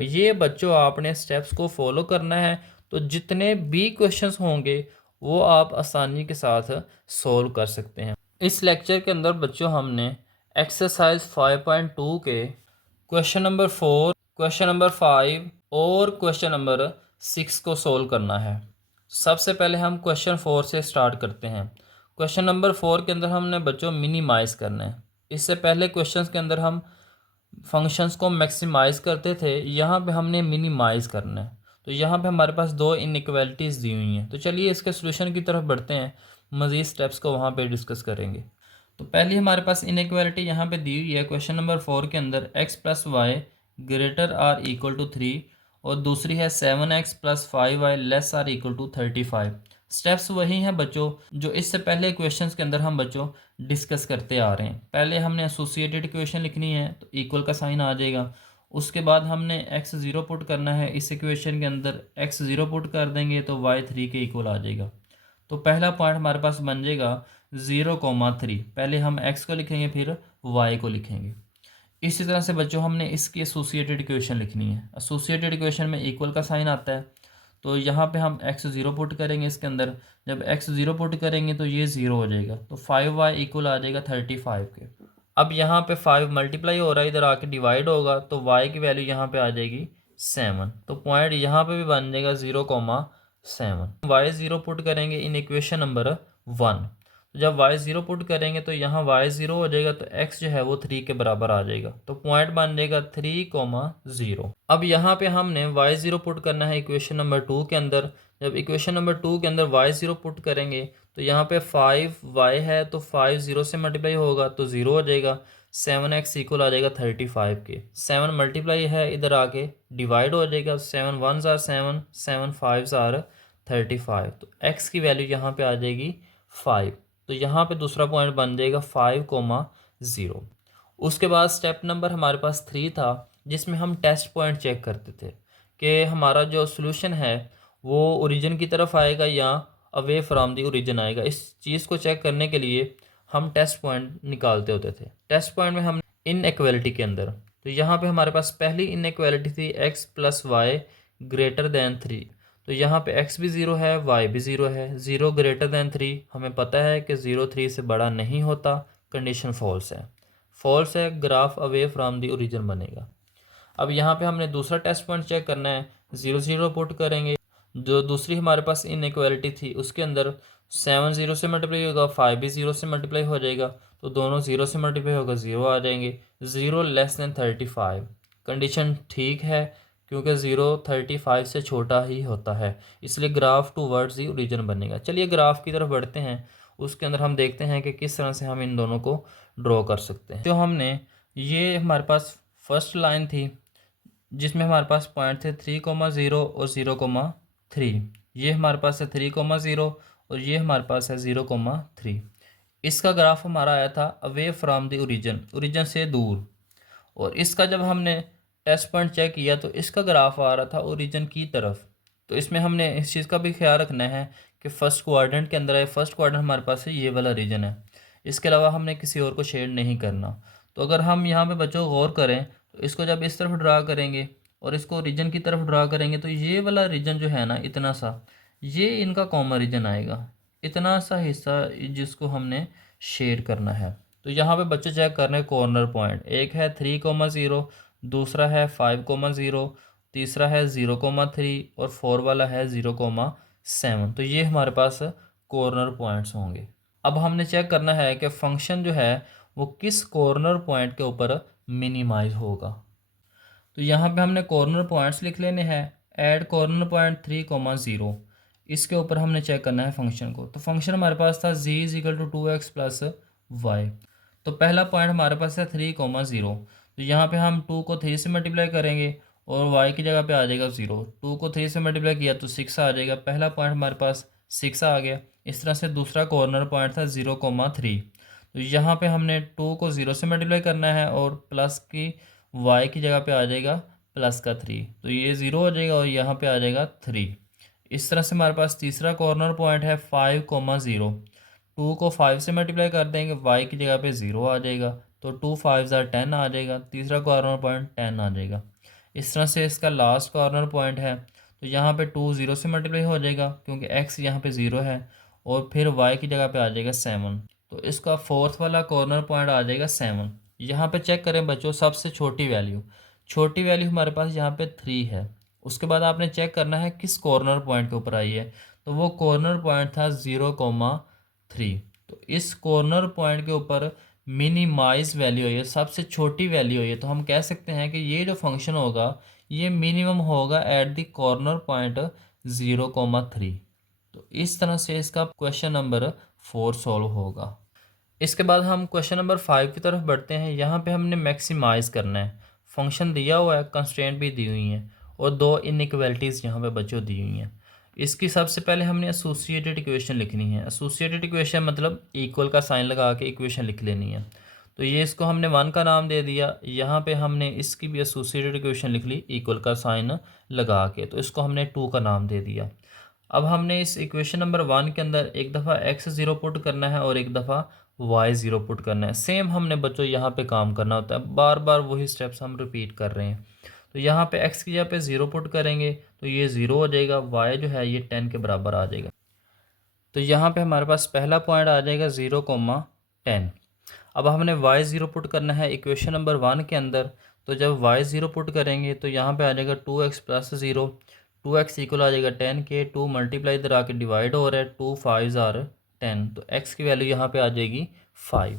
ये बच्चों आपने स्टेप्स को फॉलो करना है, तो जितने भी क्वेश्चंस होंगे वो आप आसानी के साथ सॉल्व कर सकते हैं। इस लेक्चर के अंदर बच्चों हमने एक्सरसाइज 5.2 के क्वेश्चन नंबर 4, क्वेश्चन नंबर 5 और क्वेश्चन नंबर 6 को सोल्व करना है। सबसे पहले हम क्वेश्चन 4 से स्टार्ट करते हैं। क्वेश्चन नंबर 4 के अंदर हमने बच्चों मिनिमाइज़ करना है। इससे पहले क्वेश्चंस के अंदर हम फंक्शंस को मैक्सिमाइज़ करते थे, यहाँ पे हमने मिनिमाइज़ करना है। तो यहाँ पे हमारे पास दो इनइक्वालिटीज़ दी हुई हैं। तो चलिए इसके सोल्यूशन की तरफ बढ़ते हैं, मज़ीद स्टेप्स को वहाँ पे डिस्कस करेंगे। तो पहली हमारे पास इनइक्वालिटी यहाँ पे दी हुई है क्वेश्चन नंबर 4 के अंदर, x plus y greater or equal to 3, और दूसरी है 7x plus 5y less or equal to 35। Steps वही हैं बच्चों जो इससे पहले क्वेश्चंस के अंदर हम बच्चों डिस्कस करते आ रहे हैं। पहले हमने एसोसिएटेड इक्वेशन लिखनी है, तो इक्वल का साइन आ जाएगा। उसके बाद हमने x0 पुट करना है इस इक्वेशन के अंदर, x0 पुट कर देंगे तो y 3 के इक्वल आ जाएगा। तो पहला पॉइंट हमारे पास बन जाएगा 0,3। पहले हम x को लिखेंगे फिर y को लिखेंगे। इसी तरह से बच्चों हमने इसकी एसोसिएटेड इक्वेशन लिखनी है। एसोसिएटेड इक्वेशन में इक्वल का साइन आता है, तो यहाँ पे हम x0 पुट करेंगे इसके अंदर। जब x0 पुट करेंगे तो ये 0 हो जाएगा, तो 5y इक्वल आ जाएगा 35 के। अब यहाँ पे 5 मल्टीप्लाई हो रहा है, इधर आके डिवाइड होगा, तो y की वैल्यू यहाँ पे आ जाएगी 7। तो पॉइंट यहाँ पे भी बन जाएगा 0,7। y0 पुट करेंगे इन इक्वेशन नंबर 1। तो जब y0 पुट करेंगे तो यहाँ y0 हो जाएगा, तो x जो है वो 3 के बराबर आ जाएगा। तो पॉइंट बन जाएगा 3,0। अब यहाँ पे हमने y0 पुट करना है इक्वेशन नंबर 2 के अंदर। जब इक्वेशन नंबर 2 के अंदर y0 पुट करेंगे तो यहाँ पे 5y है, तो 5 0 से मल्टीप्लाई होगा तो 0 हो जाएगा। 7x इक्वल आ जाएगा 35 के। 7 मल्टीप्लाई है, इधर आके डिवाइड हो जाएगा। 7 1s आर 7, 7 5s आर 35। तो x की वैल्यू यहाँ पे आ जाएगी 5। तो यहाँ पे दूसरा पॉइंट बन जाएगा 5,0। उसके बाद स्टेप नंबर हमारे पास 3 था, जिसमें हम टेस्ट पॉइंट चेक करते थे कि हमारा जो सोल्यूशन है वो ओरिजिन की तरफ आएगा या अवे फ्रॉम दी ओरिजिन आएगा। इस चीज़ को चेक करने के लिए हम टेस्ट पॉइंट निकालते होते थे। टेस्ट पॉइंट में हम इनइक्वालिटी के अंदर, तो यहाँ पे हमारे पास पहली इनइक्वालिटी थी x plus y greater than 3। तो यहाँ पे x भी 0 है, y भी 0 है। 0 ग्रेटर दैन 3 हमें पता है कि 0 3 से बड़ा नहीं होता, कंडीशन फॉल्स है। फॉल्स है, graph away from the origin बनेगा। अब यहाँ पे हमने दूसरा टेस्ट पॉइंट चेक करना है, 0 0 पुट करेंगे। जो दूसरी हमारे पास इनइक्वालिटी थी उसके अंदर 7 0 से मल्टीप्लाई होगा, 5 भी 0 से मल्टीप्लाई हो जाएगा, तो दोनों 0 से मल्टीप्लाई होगा 0 आ जाएंगे। 0 लेस दैन 35, कंडीशन ठीक है क्योंकि 0 35 से छोटा ही होता है, इसलिए ग्राफ टू वर्ड्स ही ओरिजिन बनेगा। चलिए ग्राफ की तरफ बढ़ते हैं, उसके अंदर हम देखते हैं कि किस तरह से हम इन दोनों को ड्रॉ कर सकते हैं। तो हमने ये हमारे पास फर्स्ट लाइन थी जिसमें हमारे पास पॉइंट थे 3,0 और 0,3। ये हमारे पास है 3,0 और ये हमारे पास है 0,3। इसका ग्राफ हमारा आया था away from the origin, origin से दूर। और इसका जब हमने टेस्ट पॉइंट चेक किया तो इसका ग्राफ आ रहा था ओरिजिन की तरफ। तो इसमें हमने इस चीज़ का भी ख्याल रखना है कि फर्स्ट क्वाड्रेंट के अंदर है। फर्स्ट क्वाड्रेंट हमारे पास है, ये वाला रीजन है। इसके अलावा हमने किसी और को शेड नहीं करना। तो अगर हम यहाँ पे बच्चों गौर करें तो इसको जब इस तरफ ड्रा करेंगे और इसको रीजन की तरफ ड्रा करेंगे तो ये वाला रीजन जो है ना, इतना सा, ये इनका कॉमन रीजन आएगा, इतना सा हिस्सा जिसको हमने शेड करना है। तो यहाँ पे बच्चे चेक कर रहे हैं कॉर्नर पॉइंट, एक है 3,0, दूसरा है 5,0, तीसरा है 0,3 और 4 वाला है 0,7। तो ये हमारे पास कॉर्नर पॉइंट्स होंगे। अब हमने चेक करना है कि फंक्शन जो है वो किस कॉर्नर पॉइंट के ऊपर मिनिमाइज होगा। तो यहाँ पे हमने कॉर्नर पॉइंट्स लिख लेने हैं। ऐड कॉर्नर पॉइंट 3,0, इसके ऊपर हमने चेक करना है फंक्शन को। तो फंक्शन हमारे पास था z equal to 2x plus y. तो पहला पॉइंट हमारे पास है 3,0। तो यहाँ पे हम 2 को 3 से मल्टीप्लाई करेंगे और y की जगह पे आ जाएगा 0। 2 को 3 से मल्टीप्लाई किया तो 6 आ जाएगा। पहला पॉइंट हमारे पास 6 आ गया। इस तरह से दूसरा कॉर्नर पॉइंट था 0,3। तो यहाँ पे हमने 2 को 0 से मल्टीप्लाई करना है और प्लस की y की जगह पे आ जाएगा प्लस का 3, तो ये 0 हो जाएगा और यहाँ पे आ जाएगा 3। इस तरह से हमारे पास तीसरा कॉर्नर पॉइंट है 5,0। 2 को 5 से मल्टीप्लाई कर देंगे, y की जगह पे 0 आ जाएगा, तो 2 5 10 आ जाएगा। तीसरा कॉर्नर पॉइंट 10 आ जाएगा। इस तरह से इसका लास्ट कॉर्नर पॉइंट है, तो यहाँ पे 2 0 से मल्टीप्लाई हो जाएगा क्योंकि x यहाँ पे 0 है, और फिर y की जगह पे आ जाएगा 7। तो इसका फोर्थ वाला कॉर्नर पॉइंट आ जाएगा 7। यहाँ पे चेक करें बच्चों, सबसे छोटी वैल्यू हमारे पास यहाँ पे 3 है। उसके बाद आपने चेक करना है किस कॉर्नर पॉइंट के ऊपर आई है, तो वो कॉर्नर पॉइंट था 0,3। तो इस कॉर्नर पॉइंट के ऊपर मिनिमाइज वैल्यू है, सबसे छोटी वैल्यू है, तो हम कह सकते हैं कि ये जो फंक्शन होगा ये मिनिमम होगा एट द कॉर्नर पॉइंट 0,3। तो इस तरह से इसका क्वेश्चन नंबर 4 सॉल्व होगा। इसके बाद हम क्वेश्चन नंबर 5 की तरफ बढ़ते हैं। यहाँ पे हमने मैक्सिमाइज करना है। फंक्शन दिया हुआ है, कंस्ट्रेंट भी दी हुई हैं, और दो इनइक्वालिटीज़ यहाँ पे बच्चों दी हुई हैं। इसकी सबसे पहले हमने एसोसिएटेड इक्वेशन लिखनी है। एसोसिएटेड इक्वेशन मतलब इक्वल का साइन लगा के इक्वेशन लिख लेनी है। तो ये इसको हमने 1 का नाम दे दिया। यहाँ पे हमने इसकी भी एसोसिएटेड इक्वेशन लिख ली इक्वल का साइन लगा के, तो इसको हमने 2 का नाम दे दिया। अब हमने इस इक्वेशन नंबर 1 के अंदर एक दफ़ा x0 पुट करना है और एक दफ़ा y0 पुट करना है। सेम हमने बच्चों यहाँ पे काम करना होता है, बार बार वही स्टेप्स हम रिपीट कर रहे हैं। तो यहाँ पे x की जगह पे 0 पुट करेंगे तो ये 0 हो जाएगा, y जो है ये 10 के बराबर आ जाएगा। तो यहाँ पे हमारे पास पहला पॉइंट आ जाएगा 0,10। अब हमने y0 पुट करना है इक्वेशन नंबर 1 के अंदर। तो जब y0 पुट करेंगे तो यहाँ पे आ जाएगा 2x प्लस 0। 2x इक्वल आ जाएगा 10 के, 2 मल्टीप्लाई इधर आके डिवाइड हो रहा है, 2 5 आर 10, तो x की वैल्यू यहाँ पे आ जाएगी 5।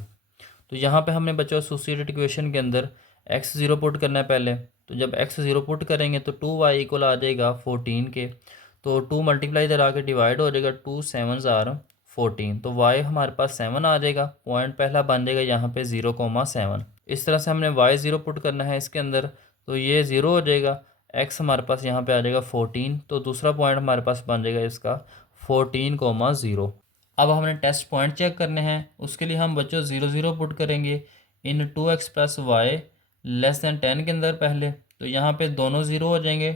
तो यहाँ पे हमने बच्चों एसोसिएटेड इक्वेशन के अंदर x0 पुट करना है पहले। तो जब x0 पुट करेंगे तो 2y इक्वल आ जाएगा 14 के, तो 2 मल्टीप्लाई इधर आके डिवाइड हो जाएगा, 2 7 आर 14, तो y हमारे पास 7 आ जाएगा। पॉइंट पहला बन जाएगा यहाँ पे 0,7। इस तरह से हमने y0 पुट करना है इसके अंदर, तो ये 0 हो जाएगा। x हमारे पास यहाँ पे आ जाएगा 14, तो दूसरा पॉइंट हमारे पास बन जाएगा इसका 14,0। अब हमने टेस्ट पॉइंट चेक करने हैं। उसके लिए हम बच्चों 0,0 पुट करेंगे in 2x plus y less than 10 के अंदर पहले। तो यहाँ पे दोनों 0 हो जाएंगे,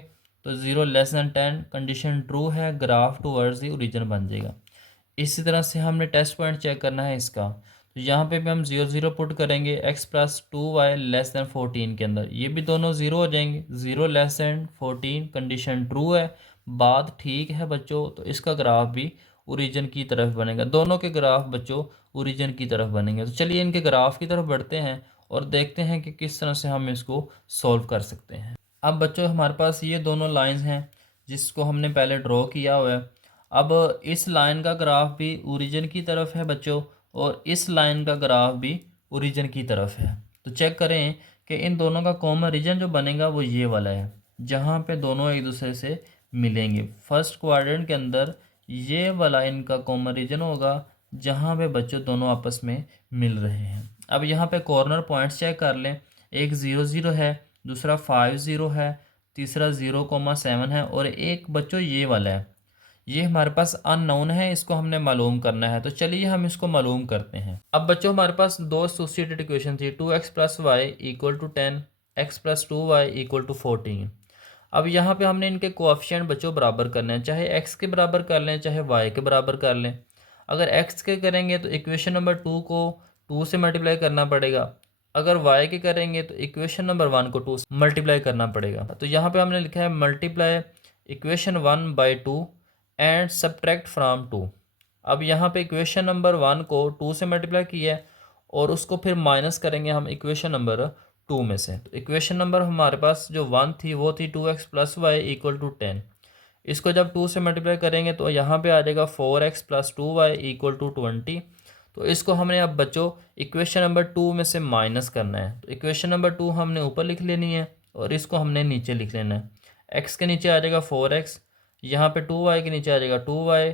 तो 0 लेस दैन 10 कंडीशन ट्रू है, ग्राफ टूवर्ड्स दी ओरिजिन बन जाएगा। इसी तरह से हमने टेस्ट पॉइंट चेक करना है इसका। तो यहाँ पे भी हम 0,0 पुट करेंगे x plus 2y less than 14 के अंदर, ये भी दोनों 0 हो जाएंगे। 0 लेस दैन 14 कंडीशन ट्रू है, बात ठीक है बच्चों, तो इसका ग्राफ भी ओरिजिन की तरफ बनेगा। दोनों के ग्राफ बच्चों ओरिजिन की तरफ बनेंगे। तो चलिए इनके ग्राफ की तरफ बढ़ते हैं और देखते हैं कि किस तरह से हम इसको सॉल्व कर सकते हैं। अब बच्चों हमारे पास ये दोनों लाइंस हैं जिसको हमने पहले ड्रॉ किया हुआ है। अब इस लाइन का ग्राफ भी ओरिजिन की तरफ है बच्चों, और इस लाइन का ग्राफ भी ओरिजिन की तरफ है। तो चेक करें कि इन दोनों का कॉमन रीजन जो बनेगा वो ये वाला है, जहाँ पे दोनों एक दूसरे से मिलेंगे। फर्स्ट क्वाड्रेंट के अंदर ये वाला इनका कॉमन रीजन होगा, जहाँ पे बच्चों दोनों आपस में मिल रहे हैं। अब यहाँ पे कॉर्नर पॉइंट्स चेक कर लें। एक 0,0 है, दूसरा 5,0 है, तीसरा 0,7 है, और एक बच्चों ये वाला है। ये हमारे पास अननोन है, इसको हमने मालूम करना है। तो चलिए हम इसको मालूम करते हैं। अब बच्चों हमारे पास दो एसोसिएटेड इक्वेशन थी, 2x plus y equal to 10, x plus 2y equal to 14। अब यहाँ पे हमने इनके कोएफिशिएंट बच्चों बराबर करने हैं, चाहे x के बराबर कर लें चाहे y के बराबर कर लें। अगर x के करेंगे तो इक्वेशन नंबर 2 को 2 से मल्टीप्लाई करना पड़ेगा। अगर y के करेंगे तो इक्वेशन नंबर 1 को 2 से मल्टीप्लाई करना पड़ेगा। तो यहाँ पे हमने लिखा है multiply equation 1 by 2 and subtract from 2। अब यहाँ पे इक्वेशन नंबर 1 को 2 से मल्टीप्लाई किया है और उसको फिर माइनस करेंगे हम इक्वेशन नंबर 2 में से। तो इक्वेशन नंबर हमारे पास जो 1 थी वो थी 2x plus y equal to 10। इसको जब 2 से मल्टीप्लाई करेंगे तो यहाँ पे आ जाएगा 4x plus 2y equal to 20। तो इसको हमने अब बच्चों इक्वेशन नंबर 2 में से माइनस करना है। तो इक्वेशन नंबर 2 हमने ऊपर लिख लेनी है और इसको हमने नीचे लिख लेना है। x के नीचे आ जाएगा 4x, यहाँ पे 2y के नीचे आ जाएगा 2y,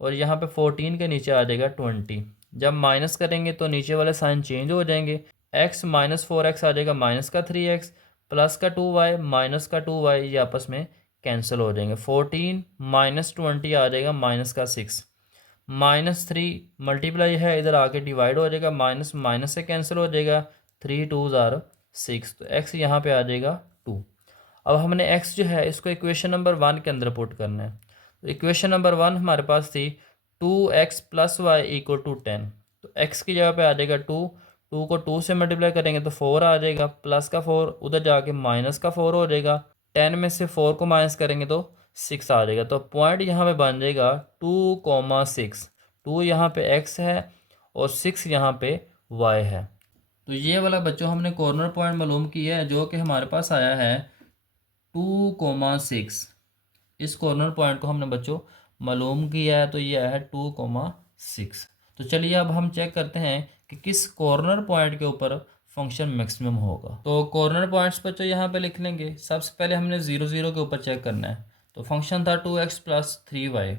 और यहाँ पे 14 के नीचे आ जाएगा 20। जब माइनस करेंगे तो नीचे वाले साइन चेंज हो जाएंगे। x माइनस 4x आ जाएगा माइनस का 3x, प्लस का 2y माइनस का 2y, ये आपस में कैंसिल हो जाएंगे। 14 माइनस 20 आ जाएगा माइनस का 6, माइनस 3 मल्टीप्लाई है इधर आके डिवाइड हो जाएगा, माइनस माइनस से कैंसिल हो जाएगा, 3 2 आर 6, तो x यहाँ पे आ जाएगा 2। अब हमने x जो है इसको इक्वेशन नंबर 1 के अंदर पुट करना है। तो इक्वेशन नंबर 1 हमारे पास थी 2x plus y equal to 10। तो x की जगह पे आ जाएगा 2, 2 को 2 से मल्टीप्लाई करेंगे तो 4 आ जाएगा, प्लस का 4 उधर जाके माइनस का 4 हो जाएगा, 10 में से 4 को माइनस करेंगे तो 6 आ जाएगा। तो पॉइंट यहाँ पे बन जाएगा 2,6। 2 यहाँ पे x है और 6 यहाँ पे y है। तो ये वाला बच्चों हमने कॉर्नर पॉइंट मालूम किया है जो कि हमारे पास आया है 2,6। इस कॉर्नर पॉइंट को हमने बच्चों मालूम किया है, तो ये आया है 2,6। तो चलिए अब हम चेक करते हैं कि किस कॉर्नर पॉइंट के ऊपर फंक्शन मैक्सिमम होगा। तो कॉर्नर पॉइंट्स बच्चों यहाँ पे लिख लेंगे। सबसे पहले हमने 0 0 के ऊपर चेक करना है। तो फंक्शन था 2x + 3y,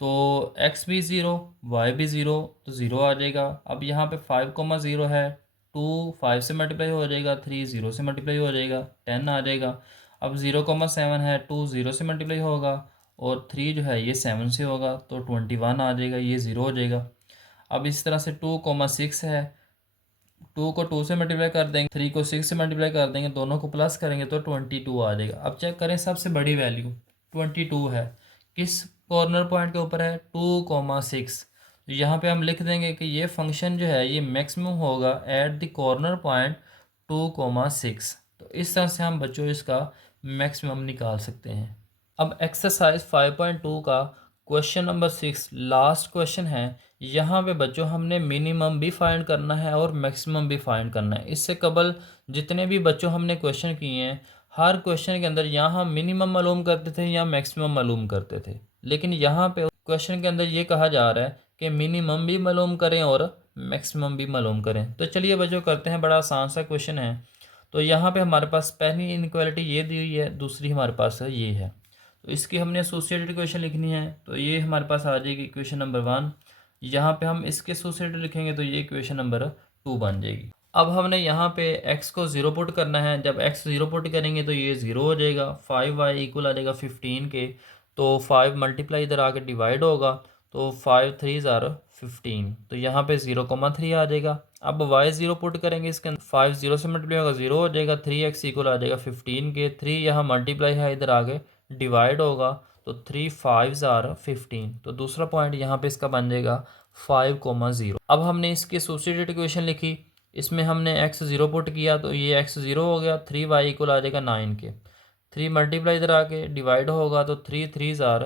तो x भी 0 y भी 0, तो 0 आ जाएगा। अब यहाँ पे 5,0 है, 2 5 से मल्टीप्लाई हो जाएगा, 3 0 से मल्टीप्लाई हो जाएगा, 10 आ जाएगा। अब 0,7 है, 2 0 से मल्टीप्लाई होगा और 3 जो है ये 7 से होगा, तो 21 आ जाएगा, ये 0 हो जाएगा। अब इस तरह से 2,6 है, 2 को 2 से मल्टीप्लाई कर देंगे, 3 को 6 से मल्टीप्लाई कर देंगे, दोनों को प्लस करेंगे तो 22 आ जाएगा। अब चेक करें सबसे बड़ी वैल्यू 22 है, किस कॉर्नर पॉइंट के ऊपर है 2,6। तो यहाँ पे हम लिख देंगे कि ये फंक्शन जो है ये मैक्सिमम होगा एट द कॉर्नर पॉइंट 2,6। तो इस तरह से हम बच्चों इसका मैक्सिमम निकाल सकते हैं। अब एक्सरसाइज 5.2 का क्वेश्चन नंबर 6 लास्ट क्वेश्चन है। यहाँ पे बच्चों हमने मिनिमम भी फाइंड करना है और मैक्सिमम भी फाइंड करना है। इससे कबल जितने भी बच्चों हमने क्वेश्चन किए हैं, हर क्वेश्चन के अंदर यहाँ हम मिनिमम मालूम करते थे या मैक्सिमम मालूम करते थे, लेकिन यहाँ पे क्वेश्चन के अंदर ये कहा जा रहा है कि मिनिमम भी मालूम करें और मैक्सिमम भी मालूम करें। तो चलिए बच्चों करते हैं, बड़ा आसान सा क्वेश्चन है। तो यहाँ पे हमारे पास पहली इनक्वालिटी ये दी हुई है, दूसरी हमारे पास ये है। तो इसकी हमने एसोसिएटेड इक्वेशन लिखनी है, तो ये हमारे पास आ जाएगी इक्वेशन नंबर 1। यहाँ पे हम इसके एसोसिएटेड लिखेंगे तो ये इक्वेशन नंबर 2 बन जाएगी। अब हमने यहाँ पे x को 0 पुट करना है। जब x 0 पुट करेंगे तो ये 0 हो जाएगा। 5y इक्वल आ जाएगा 15 के, तो 5 मल्टीप्लाई इधर आके डिवाइड होगा, तो 5 3 ज़ार 15, तो यहाँ पे 0,3 आ जाएगा। अब y 0 पुट करेंगे इसके अंदर, 5 0 से मल्टीप्लाई होगा 0 हो जाएगा। 3x इक्वल आ जाएगा 15 के, 3 यहाँ मल्टीप्लाई है इधर आगे डिवाइड होगा, तो 3 5 ज़ार 15, तो दूसरा पॉइंट यहाँ पे इसका बन जाएगा 5,0। अब हमने इसकी एसोसिएटेड इक्वेशन लिखी, इसमें हमने x 0 पुट किया तो ये x 0 हो गया। 3y इक्वल आ जाएगा 9 के, 3 मल्टीप्लाई इधर आके डिवाइड होगा, तो 3 3 ज़ार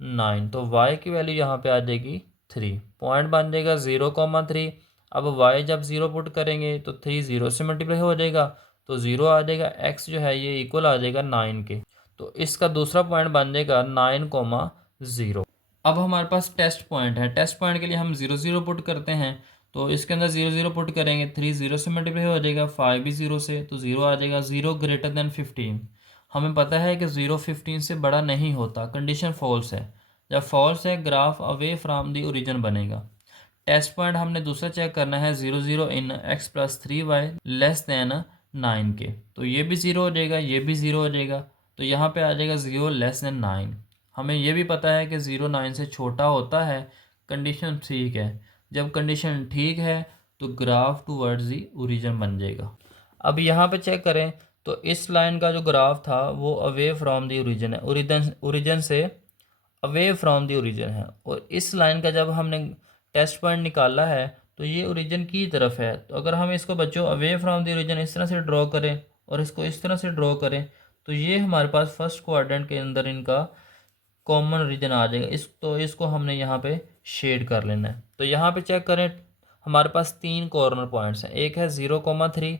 9, तो y की वैल्यू यहाँ पे आ जाएगी 3, पॉइंट बन जाएगा 0,3। अब y जब 0 पुट करेंगे तो 3 0 से मल्टीप्लाई हो जाएगा, तो 0 आ जाएगा। x जो है ये इक्वल आ जाएगा 9 के, तो इसका दूसरा पॉइंट बन जाएगा 9,0। अब हमारे पास टेस्ट पॉइंट है। टेस्ट पॉइंट के लिए हम 0 0 पुट करते हैं, तो इसके अंदर 0 0 पुट करेंगे, 3 0 से मल्टीप्लाई हो जाएगा, 5 भी 0 से, तो 0 आ जाएगा। 0 ग्रेटर देन 15, हमें पता है कि 0 15 से बड़ा नहीं होता, कंडीशन फॉल्स है। जब फॉल्स है graph away from the origin बनेगा। टेस्ट पॉइंट हमने दूसरा चेक करना है 0 0 इन x + 3y लेस दैन 9 के, तो ये भी 0 हो जाएगा, ये भी 0 हो जाएगा, तो यहाँ पे आ जाएगा 0 लेस दैन 9। हमें ये भी पता है कि 0 9 से छोटा होता है, कंडीशन ठीक है। जब कंडीशन ठीक है तो ग्राफ टूवर्ड्स दी ओरिजिन बन जाएगा। अब यहाँ पे चेक करें तो इस लाइन का जो ग्राफ था वो अवे फ्रॉम दी ओरिजिन है, ओरिजिन से अवे फ्रॉम दी ओरिजिन है। और इस लाइन का जब हमने टेस्ट पॉइंट निकाला है तो ये ओरिजिन की तरफ है। तो अगर हम इसको बच्चों अवे फ्रॉम दी ओरिजिन इस तरह से ड्रॉ करें और इसको इस तरह से ड्रॉ करें, तो ये हमारे पास फर्स्ट क्वाड्रेंट के अंदर इनका कॉमन रीजन आ जाएगा। इसको हमने यहाँ पे शेड कर लेना है। तो यहाँ पे चेक करें, हमारे पास 3 कॉर्नर पॉइंट्स हैं। एक है 0,3,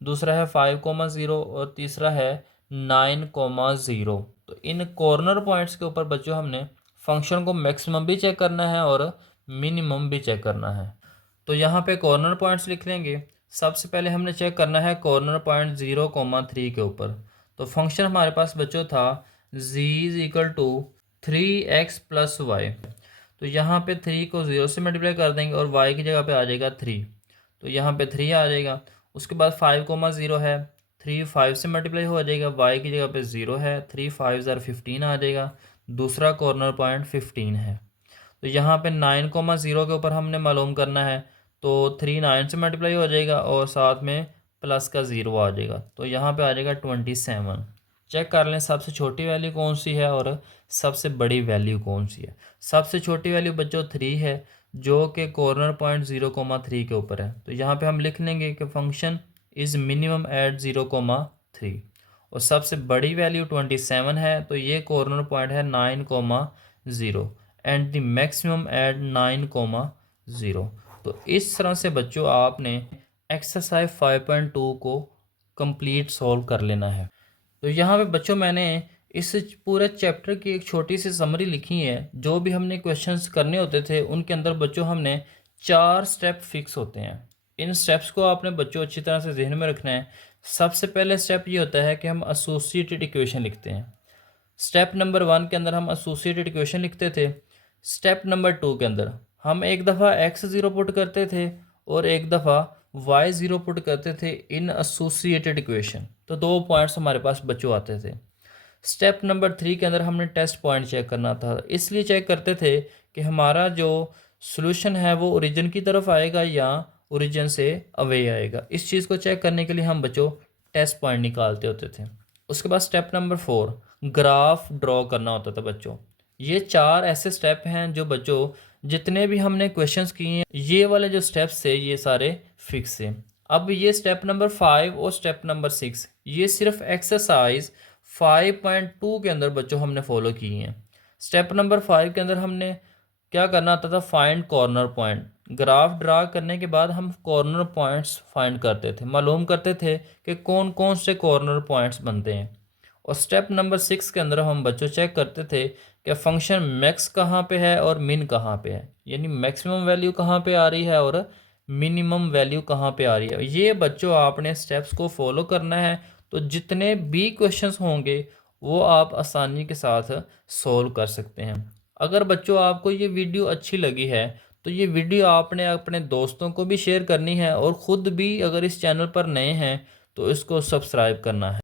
दूसरा है 5,0 और तीसरा है 9,0। तो इन कॉर्नर पॉइंट्स के ऊपर बच्चों हमने फंक्शन को मैक्सिमम भी चेक करना है और मिनिमम भी चेक करना है। तो यहाँ पे कॉर्नर पॉइंट्स लिख लेंगे। सबसे पहले हमने चेक करना है कॉर्नर पॉइंट 0,3 के ऊपर। तो फंक्शन हमारे पास बच्चों था z = 3x + y। तो यहाँ पे 3 को 0 से मल्टीप्लाई कर देंगे और y की जगह पे आ जाएगा 3, तो यहाँ पे 3 आ जाएगा। उसके बाद 5,0 है, 3 5 से मल्टीप्लाई हो जाएगा, y की जगह पे 0 है, 3 5 ज़ार 15 आ जाएगा। दूसरा कॉर्नर पॉइंट 15 है। तो यहाँ पे 9,0 के ऊपर हमने मालूम करना है, तो 3 9 से मल्टीप्लाई हो जाएगा और साथ में प्लस का 0 आ जाएगा, तो यहाँ पे आ जाएगा 27। चेक कर लें सबसे छोटी वैल्यू कौन सी है और सबसे बड़ी वैल्यू कौन सी है। सबसे छोटी वैल्यू बच्चों 3 है, जो कि कॉर्नर पॉइंट 0,3 के ऊपर है। तो यहाँ पे हम लिख लेंगे कि फंक्शन इज़ मिनिमम एट 0,3। और सबसे बड़ी वैल्यू 27 है, तो ये कॉर्नर पॉइंट है 9,0 एंड द मैक्सिमम एट 9,0। तो इस तरह से बच्चों आपने एक्सरसाइज 5.2 को कंप्लीट सॉल्व कर लेना है। तो यहाँ पे बच्चों मैंने इस पूरे चैप्टर की एक छोटी सी समरी लिखी है। जो भी हमने क्वेश्चंस करने होते थे उनके अंदर बच्चों हमने 4 स्टेप फिक्स होते हैं। इन स्टेप्स को आपने बच्चों अच्छी तरह से जहन में रखना है। सबसे पहले स्टेप ये होता है कि हम एसोसिएटेड इक्वेशन लिखते हैं। स्टेप नंबर 1 के अंदर हम एसोसिएटेड इक्वेशन लिखते थे। स्टेप नंबर 2 के अंदर हम एक दफ़ा x0 पुट करते थे और एक दफ़ा y0 पुट करते थे इन एसोसिएटेड इक्वेशन। तो 2 पॉइंट्स हमारे पास बच्चों आते थे। स्टेप नंबर 3 के अंदर हमने टेस्ट पॉइंट चेक करना था। इसलिए चेक करते थे कि हमारा जो सोल्यूशन है वो ओरिजिन की तरफ आएगा या ओरिजिन से अवे आएगा। इस चीज़ को चेक करने के लिए हम बच्चों टेस्ट पॉइंट निकालते होते थे। उसके बाद स्टेप नंबर 4 ग्राफ ड्रॉ करना होता था बच्चों। ये 4 ऐसे स्टेप हैं जो बच्चों जितने भी हमने क्वेश्चंस किए हैं, ये वाले जो स्टेप्स थे ये सारे फिक्स हैं। अब ये स्टेप नंबर 5 और स्टेप नंबर 6 ये सिर्फ एक्सरसाइज 5.2 के अंदर बच्चों हमने फॉलो किए हैं। स्टेप नंबर 5 के अंदर हमने क्या करना आता था, find corner point. Graph draw करने के बाद हम कॉर्नर पॉइंट्स फाइंड करते थे, मालूम करते थे कि कौन कौन से कॉर्नर पॉइंट्स बनते हैं। और स्टेप नंबर 6 के अंदर हम बच्चों चेक करते थे कि फंक्शन मैक्स कहाँ पे है और मिन कहाँ पे है, यानी मैक्सिमम वैल्यू कहाँ पे आ रही है और मिनिमम वैल्यू कहाँ पे आ रही है। ये बच्चों आपने स्टेप्स को फॉलो करना है, तो जितने भी क्वेश्चंस होंगे वो आप आसानी के साथ सॉल्व कर सकते हैं। अगर बच्चों आपको ये वीडियो अच्छी लगी है तो ये वीडियो आपने अपने दोस्तों को भी शेयर करनी है और ख़ुद भी अगर इस चैनल पर नए हैं तो इसको सब्सक्राइब करना है।